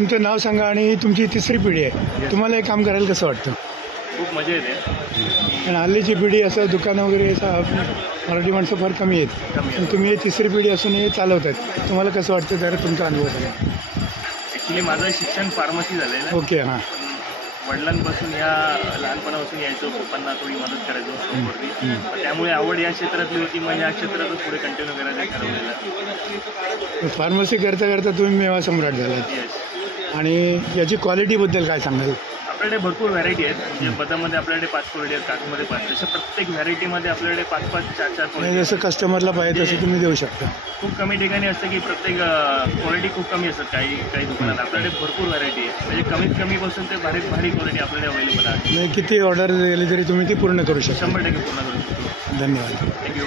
तुमचं नाव सांगा आणि तुमची तिसरी पिढी आहे, तुम्हाला हे काम करायला कसं वाटतं? खूप मजा येते. आणि हल्लीची पिढी असं दुकानं वगैरे असं मराठी माणसं फार कमी आहेत, पण तुम्ही हे तिसरी पिढी असून हे चालवतात, तुम्हाला कसं वाटतं जरा तुमचा अनुभव सांगा. ॲक्च्युली माझं शिक्षण फार्मसी झालं आहे ना. ओके. हां. वडिलांपासून या लहानपणापासून यायचो, पप्पांना थोडी मदत करायचो स्टोरवरती. त्यामुळे आवड या क्षेत्रातली होती, मग या क्षेत्रातच पुढे कंटिन्यू करायचं ठरवलेलं. फार्मसी करता करता तुम्ही मेवा सम्राट झालात. येस. आणि याची क्वालिटीबद्दल काय सांगाल? आपल्याकडे भरपूर व्हरायटी आहेत. म्हणजे बदामध्ये आपल्याकडे 5 क्वालिटी आहेत, काजूमध्ये 5. तशा प्रत्येक व्हरायटीमध्ये आपल्याकडे 5-5, 4-4 आणि क्वालिटी. जसं कस्टमरला पाहिजे तसं तुम्ही देऊ शकता. खूप कमी ठिकाणी असतं की प्रत्येक क्वालिटी खूप कमी असतात. काही दुकानात आपल्याकडे भरपूर व्हरायटी आहे. म्हणजे कमीत कमीपासून ते भारी क्वालिटी आपल्याकडे अवेलेबल आहे. म्हणजे किती ऑर्डर दिली तरी तुम्ही ती पूर्ण करू शकता. 100% पूर्ण करू शकतो. धन्यवाद. थँक्यू.